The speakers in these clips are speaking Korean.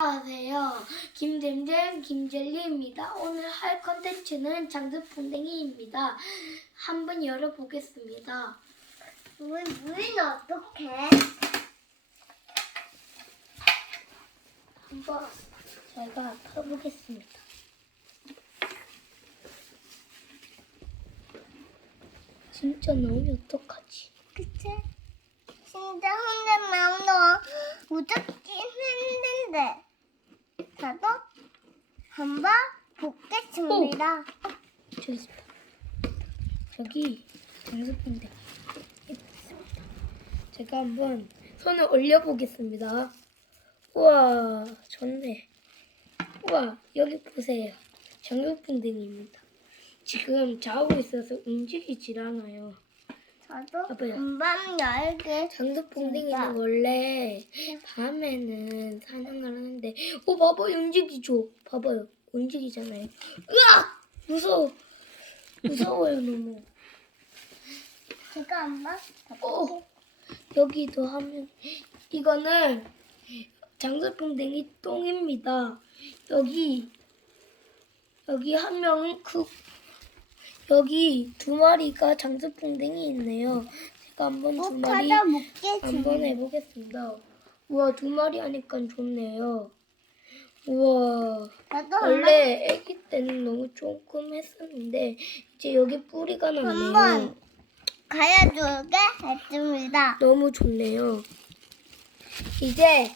안녕하세요. 김잼잼 김젤리입니다. 오늘 할 컨텐츠는 장수풍뎅이입니다. 한번 열어보겠습니다. 물, 물은 어떡해? 한번 제가 펴보겠습니다. 진짜 너무 어떡하지? 그치? 진짜 혼자 마음도 무섭긴 했는데 저도 한번 보겠습니다. 저기 있습니다. 저기 있습니다. 제가 한번 손을 올려보겠습니다. 우와, 좋네. 우와, 여기 보세요. 장수풍뎅이입니다. 지금 자고 있어서 움직이질 않아요. 저도 아빠요. 금방 열게 장수풍뎅이는? 원래 밤에는 사냥을 하는데, 오, 봐봐요, 움직이죠? 봐봐요, 움직이잖아요. 으악! 무서워. 무서워요, 너무. 제가 한번 어, 여기도 하면 이거는 장수풍뎅이 똥입니다. 여기 여기 한 명은 그 여기 두 마리가 장수풍뎅이 있네요. 제가 한번 두꼭 마리 한번. 해보겠습니다. 우와 두 마리 하니까 좋네요. 우와 원래 아기 때는 너무 조금 했었는데 이제 여기 뿌리가 났네요. 한번 가야주게 했습니다. 너무 좋네요. 이제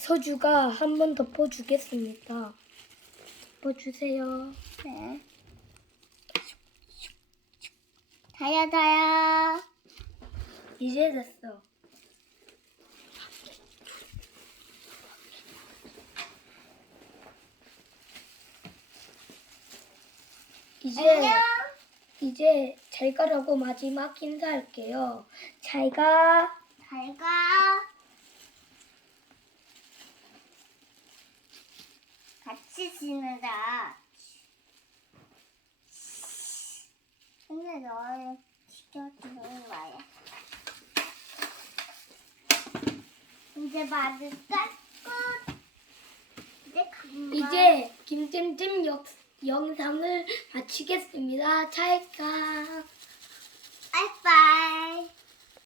서주가 한 번 덮어주겠습니다. 덮어주세요. 네. 다야 다야. 이제 됐어. 이제 안녕. 이제 잘 가라고 마지막 인사할게요. 잘 가. 잘 가. 같이 지내자. 근데 너를 지켜주는 거야. 이제 맞을까? 끝. 이제 간다. 이제 김찜찜 역, 영상을 마치겠습니다. 잘 가. 빠이빠이.